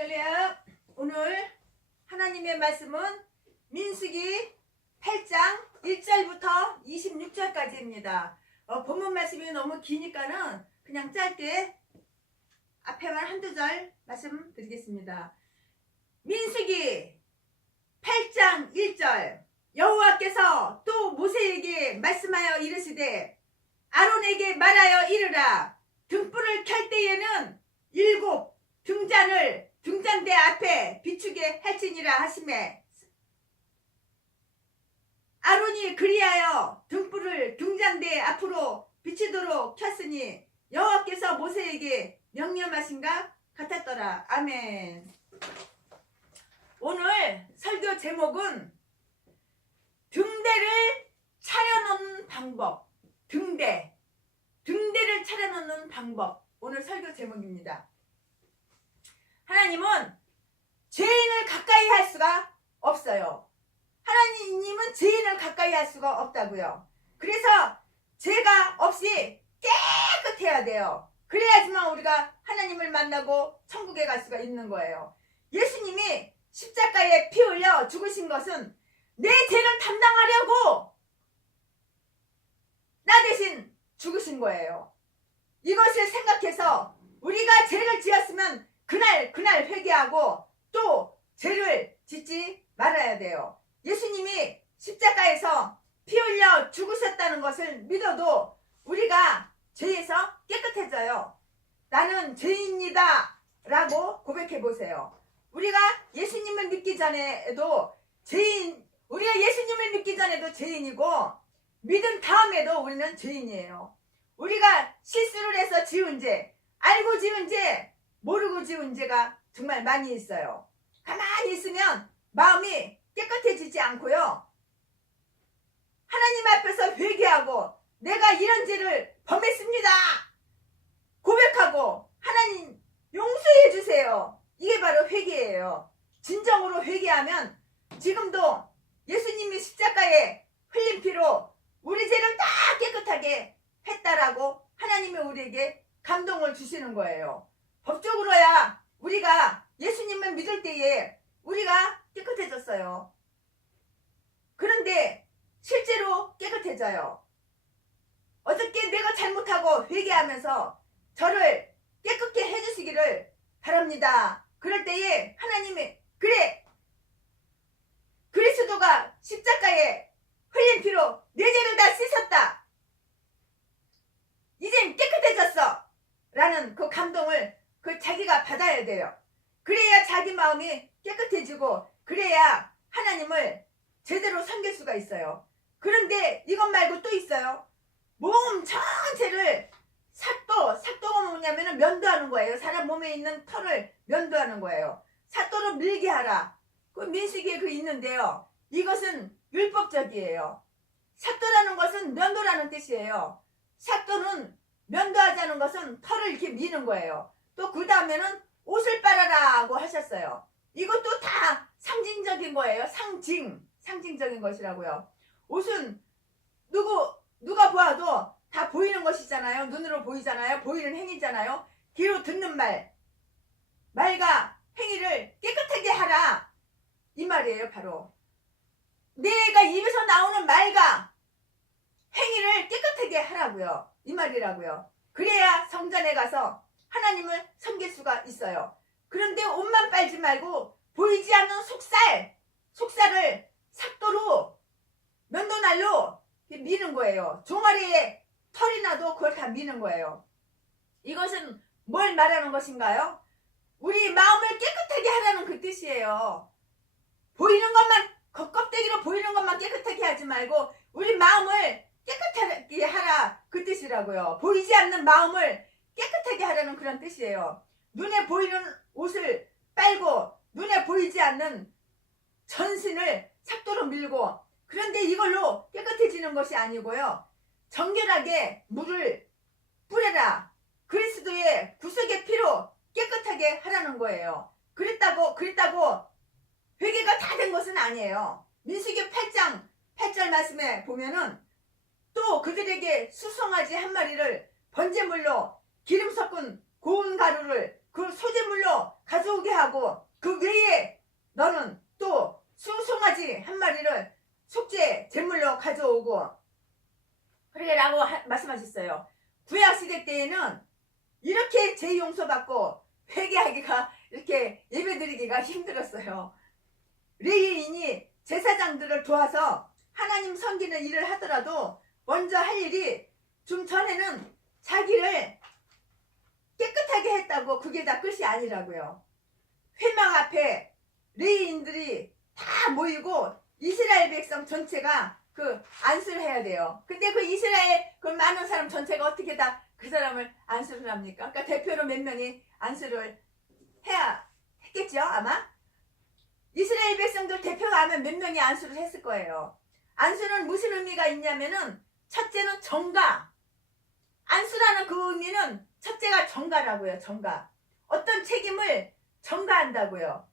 할렐루야. 오늘 하나님의 말씀은 민수기 8장 1절부터 26절까지입니다. 본문 말씀이 너무 기니까는 그냥 짧게 앞에만 한두 절 말씀드리겠습니다. 민수기 8장 1절 여호와께서 또 모세에게 말씀하여 이르시되 아론에게 말하여 이르라. 등불을 켤 때에는 7 등잔대 앞에 비추게 할지니라 하시매 아론이 그리하여 등불을 등잔대 앞으로 비추도록 켰으니 여호와께서 모세에게 명령하신가 같았더라. 아멘. 오늘 설교 제목은 등대를 차려놓는 방법. 등대를 차려놓는 방법. 오늘 설교 제목입니다. 하나님은 죄인을 가까이 할 수가 없어요. 하나님은 죄인을 가까이 할 수가 없다고요. 그래서 죄가 없이 깨끗해야 돼요. 그래야지만 우리가 하나님을 만나고 천국에 갈 수가 있는 거예요. 예수님이 십자가에 피 흘려 죽으신 것은 내 죄를 담당하려고 나 대신 죽으신 거예요. 이것을 생각해서 우리가 죄를 지었으면 그날 회개하고 또 죄를 짓지 말아야 돼요. 예수님이 십자가에서 피 흘려 죽으셨다는 것을 믿어도 우리가 죄에서 깨끗해져요. 나는 죄인이다 라고 고백해 보세요. 우리가 예수님을 믿기 전에도 우리가 예수님을 믿기 전에도 죄인이고 믿은 다음에도 우리는 죄인이에요. 우리가 실수를 해서 지은 죄, 알고 지은 죄, 모르고 지은 죄가 정말 많이 있어요. 가만히 있으면 마음이 깨끗해지지 않고요. 하나님 앞에서 회개하고 내가 이런 죄를 범했습니다 고백하고 하나님 용서해 주세요. 이게 바로 회개예요. 진정으로 회개하면 지금도 예수님이 십자가에 흘린 피로 우리 죄를 다 깨끗하게 했다라고 하나님이 우리에게 감동을 주시는 거예요. 법적으로야 우리가 예수님을 믿을 때에 우리가 깨끗해졌어요. 그런데 실제로 깨끗해져요. 어떻게 내가 잘못하고 회개하면서 저를 깨끗게 해주시기를 바랍니다. 그럴 때에 하나님이 그래 그리스도가 십자가에 흘린 피로 내 죄를 다 씻었다. 이젠 깨끗해졌어 라는 그 감동을 자기가 받아야 돼요. 그래야 자기 마음이 깨끗해지고 그래야 하나님을 제대로 섬길 수가 있어요. 그런데 이것 말고 또 있어요. 몸 전체를 삿도가 뭐냐면 면도하는 거예요. 사람 몸에 있는 털을 면도하는 거예요. 삿도로 밀게 하라. 그 민수기에 있는데요. 이것은 율법적이에요. 삿도라는 것은 면도라는 뜻이에요. 삿도는 면도하자는 것은 털을 이렇게 미는 거예요. 또 그 다음에는 옷을 빨아라고 하셨어요. 이것도 다 상징적인 거예요. 상징적인 것이라고요. 옷은 누가 보아도 다 보이는 것이잖아요. 눈으로 보이잖아요. 보이는 행위잖아요. 귀로 듣는 말과 행위를 깨끗하게 하라. 이 말이에요. 바로 내가 입에서 나오는 말과 행위를 깨끗하게 하라고요. 이 말이라고요. 그래야 성전에 가서 하나님을 섬길 수가 있어요. 그런데 옷만 빨지 말고 보이지 않는 속살을 삭도로 면도날로 미는 거예요. 종아리에 털이 나도 그걸 다 미는 거예요. 이것은 뭘 말하는 것인가요? 우리 마음을 깨끗하게 하라는 그 뜻이에요. 보이는 것만 겉껍데기로 보이는 것만 깨끗하게 하지 말고 우리 마음을 깨끗하게 하라 그 뜻이라고요. 보이지 않는 마음을 깨끗하게 하라는 그런 뜻이에요. 눈에 보이는 옷을 빨고 눈에 보이지 않는 전신을 삭도로 밀고 그런데 이걸로 깨끗해지는 것이 아니고요. 정결하게 물을 뿌려라. 그리스도의 구속의 피로 깨끗하게 하라는 거예요. 그랬다고 회개가 다 된 것은 아니에요. 민수기 8장 8절 말씀에 보면은 또 그들에게 수송아지 한 마리를 번제물로 기름 섞은 고운 가루를 그 소제물로 가져 가져오게 하고 그 외에 너는 또 수송아지 한 마리를 속죄 제물로 가져오고 그렇게 라고 말씀하셨어요. 구약시대 때에는 이렇게 죄 용서받고 회개하기가 이렇게 예배드리기가 힘들었어요. 레위인이 제사장들을 도와서 하나님 섬기는 일을 하더라도 먼저 할 일이 좀 전에는 자기를 깨끗하게 했다고 그게 다 끝이 아니라고요. 회막 앞에 레위인들이 다 모이고 이스라엘 백성 전체가 그 안수를 해야 돼요. 근데 그 이스라엘 그 많은 사람 전체가 어떻게 다 그 사람을 안수를 합니까? 그러니까 대표로 몇 명이 안수를 해야 했겠죠 아마? 이스라엘 백성들 대표가 하면 몇 명이 안수를 했을 거예요. 안수는 무슨 의미가 있냐면은 첫째는 정가. 안수라는 그 의미는 첫째가 정가라고요. 정가. 어떤 책임을 정가한다고요.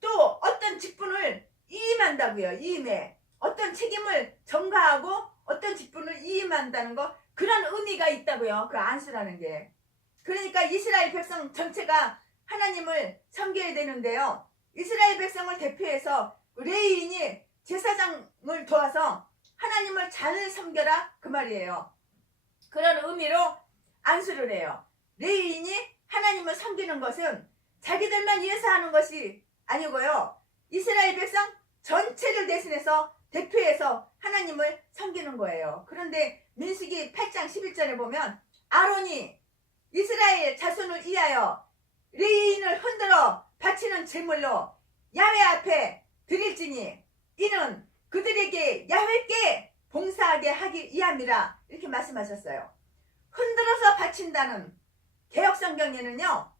또 어떤 직분을 이임한다고요. 이임해. 어떤 책임을 정가하고 어떤 직분을 이임한다는 거 그런 의미가 있다고요. 그 안수라는 게. 그러니까 이스라엘 백성 전체가 하나님을 섬겨야 되는데요. 이스라엘 백성을 대표해서 레위인이 제사장을 도와서 하나님을 잘 섬겨라 그 말이에요. 그런 의미로 안수를 해요. 레위인이 하나님을 섬기는 것은 자기들만 위해서 하는 것이 아니고요. 이스라엘 백성 전체를 대신해서 대표해서 하나님을 섬기는 거예요. 그런데 민수기 8장 11절에 보면 아론이 이스라엘 자손을 위하여 레위인을 흔들어 바치는 제물로 야훼 앞에 드릴지니 이는 그들에게 야훼께 봉사하게 하기 위함이라 이렇게 말씀하셨어요. 흔들어서 바친다는 개역성경에는요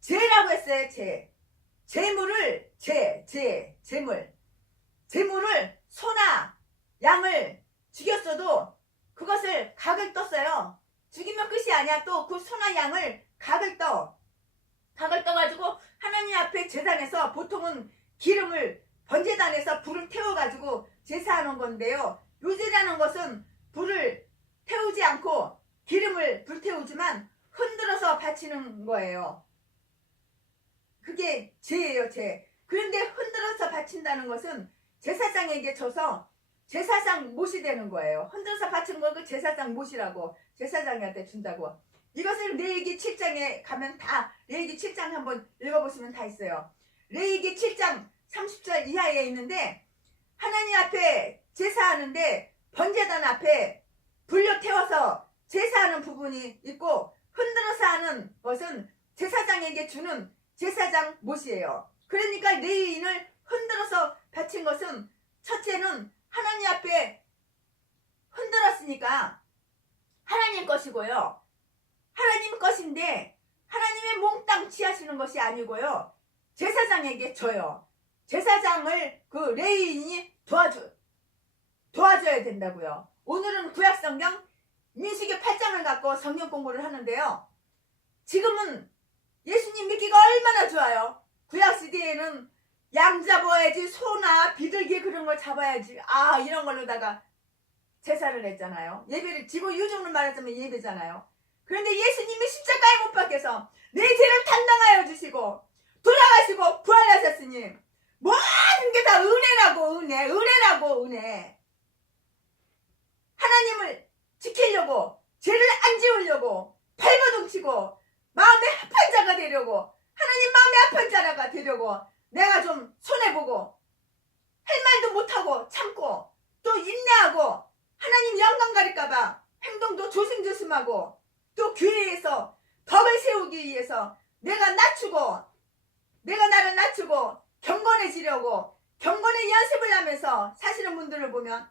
제라고 했어요. 제물을 제물을 소나 양을 죽였어도 그것을 각을 떴어요. 죽이면 끝이 아니야. 또 그 소나 양을 각을 떠가지고 하나님 앞에 제단에서 보통은 기름을 번제단에서 불을 태워가지고 제사하는 건데요. 요제라는 것은 불을 태우지 않고 기름을 불태우지만 흔들어서 바치는 거예요. 그게 제예요. 제. 그런데 흔들어서 바친다는 것은 제사장에게 줘서 제사장 못이 되는 거예요. 흔들어서 바치는 거 그 제사장 못이라고 제사장한테 준다고. 이것을 레위기 7장에 가면 다 레위기 7장 한번 읽어보시면 다 있어요. 레위기 7장 30절 이하에 있는데 하나님 앞에 제사하는데 번제단 앞에 불로 태워서 제사하는 부분이 있고 흔들어서 하는 것은 제사장에게 주는 제사장 못이에요. 그러니까 레위인을 흔들어서 바친 것은 첫째는 하나님 앞에 흔들었으니까 하나님 것이고요. 하나님 것인데 하나님의 몽땅 취하시는 것이 아니고요. 제사장에게 줘요. 제사장을 그 레위인이 도와줘야 된다고요. 오늘은 구약성경 민수기 8장을 갖고 성경 공부를 하는데요. 지금은 예수님 믿기가 얼마나 좋아요. 구약시대에는 양 잡아야지 소나 비둘기 그런 걸 잡아야지 이런 걸로다가 제사를 했잖아요. 예배를 지금 요즘으로 말하자면 예배잖아요. 그런데 예수님이 십자가에 못 박혀서 내 죄를 담당하여 주시고 돌아가시고 부활하셨으니 모든 게 다 은혜라고 은혜. 하나님을 지키려고 죄를 안 지으려고 발버둥치고 마음의 합한 자가 되려고 하나님 마음의 합한 자가 되려고 내가 좀 손해보고 할 말도 못하고 참고 또 인내하고 하나님 영광 가릴까봐 행동도 조심조심하고 또 교회에서 덕을 세우기 위해서 내가 나를 낮추고 경건해지려고 경건의 연습을 하면서 사시는 분들을 보면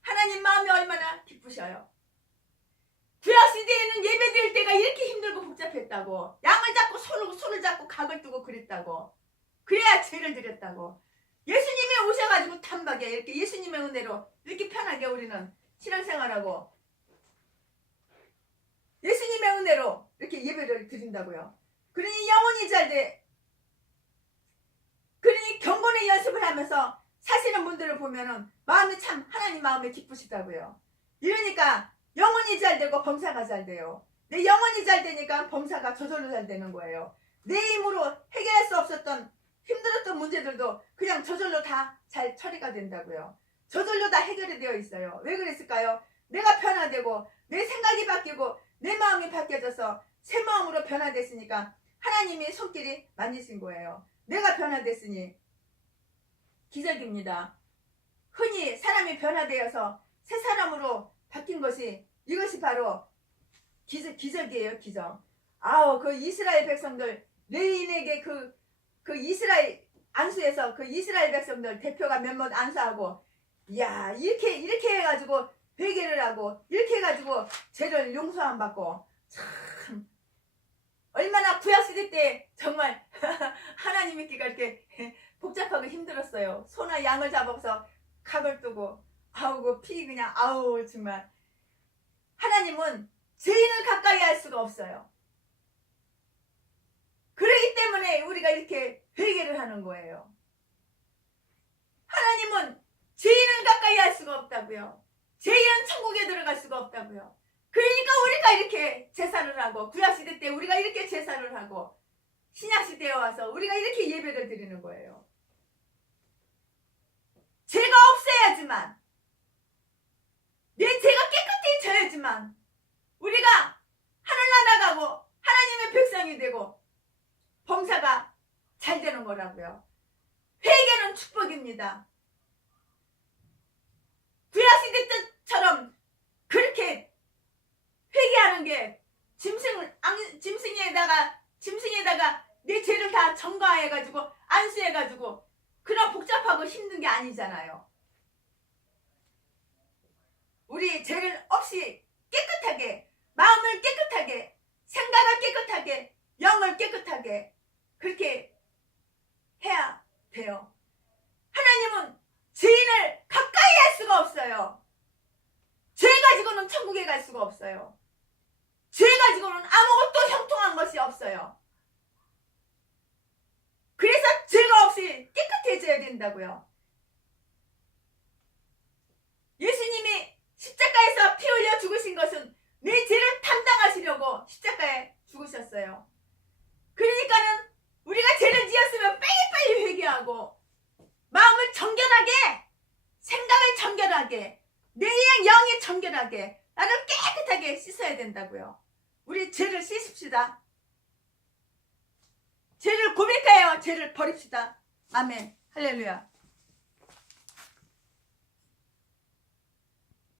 하나님 마음이 얼마나 기쁘셔요. 구약시대에는 예배드릴 때가 이렇게 힘들고 복잡했다고. 양을 잡고 손을 잡고 각을 두고 그랬다고. 그래야 죄를 드렸다고. 예수님이 오셔가지고 단박에 이렇게 예수님의 은혜로 이렇게 편하게 우리는 신앙생활하고 예수님의 은혜로 이렇게 예배를 드린다고요. 그러니 영혼이 그러니 경건의 연습을 하면서 사시는 분들을 보면은 마음이 참 하나님 마음에 기쁘시다고요. 이러니까 영혼이 잘 되고 범사가 잘 돼요. 내 영혼이 잘 되니까 범사가 저절로 잘 되는 거예요. 내 힘으로 해결할 수 없었던 힘들었던 문제들도 그냥 저절로 다 잘 처리가 된다고요. 저절로 다 해결이 되어 있어요. 왜 그랬을까요? 내가 변화되고 내 생각이 바뀌고 내 마음이 바뀌어져서 새 마음으로 변화됐으니까 하나님이 손길이 만지신 거예요. 내가 변화됐으니 기적입니다. 흔히 사람이 변화되어서 새 사람으로 바뀐 것이 이것이 바로 기적이에요. 기적. 아우 그 이스라엘 백성들 레인에게 그 이스라엘 안수에서 그 이스라엘 백성들 대표가 몇몇 안수하고 이야 이렇게 해가지고 회개를 하고 이렇게 해가지고 죄를 용서함 받고 참 얼마나 구약시대 때 정말 하나님 믿기가 이렇게 복잡하고 힘들었어요. 소나 양을 잡아서 각을 뜨고 아우 그 피 그냥 아우 정말 하나님은 죄인을 가까이 할 수가 없어요. 그렇기 때문에 우리가 이렇게 회개를 하는 거예요. 하나님은 죄인을 가까이 할 수가 없다고요. 죄인은 천국에 들어갈 수가 없다고요. 그러니까 우리가 이렇게 제사를 하고 구약시대 때 우리가 이렇게 제사를 하고 신약시대에 와서 우리가 이렇게 예배를 드리는 거예요. 죄가 없어야지만 내 죄가 깨끗해져야지만 우리가 하늘 나라가고 하나님의 백성이 되고 범사가 잘 되는 거라고요. 회개는 축복입니다. 구약시대 때처럼 그렇게 회개하는 게 짐승에다가 내 죄를 다 전가해가지고 안수해가지고 그런 복잡하고 힘든 게 아니잖아요. 우리 죄를 없이 깨끗하게 마음을 깨끗하게 생각을 깨끗하게 영을 깨끗하게 그렇게 해야 돼요. 하나님은 죄인을 가까이 할 수가 없어요. 죄 가지고는 천국에 갈 수가 없어요. 죄 가지고는 아무것도 형통한 것이 없어요. 그래서 죄가 없이 깨끗해져야 된다고요. 예수님이 십자가에서 피 흘려 죽으신 것은 내 죄를 담당하시려고 십자가에 죽으셨어요. 그러니까는 우리가 죄를 지었으면 빨리빨리 회개하고 마음을 정결하게 생각을 정결하게 내 영이 정결하게 나를 깨끗하게 씻어야 된다고요. 우리 죄를 씻읍시다. 죄를 고백하여 죄를 버립시다. 아멘. 할렐루야.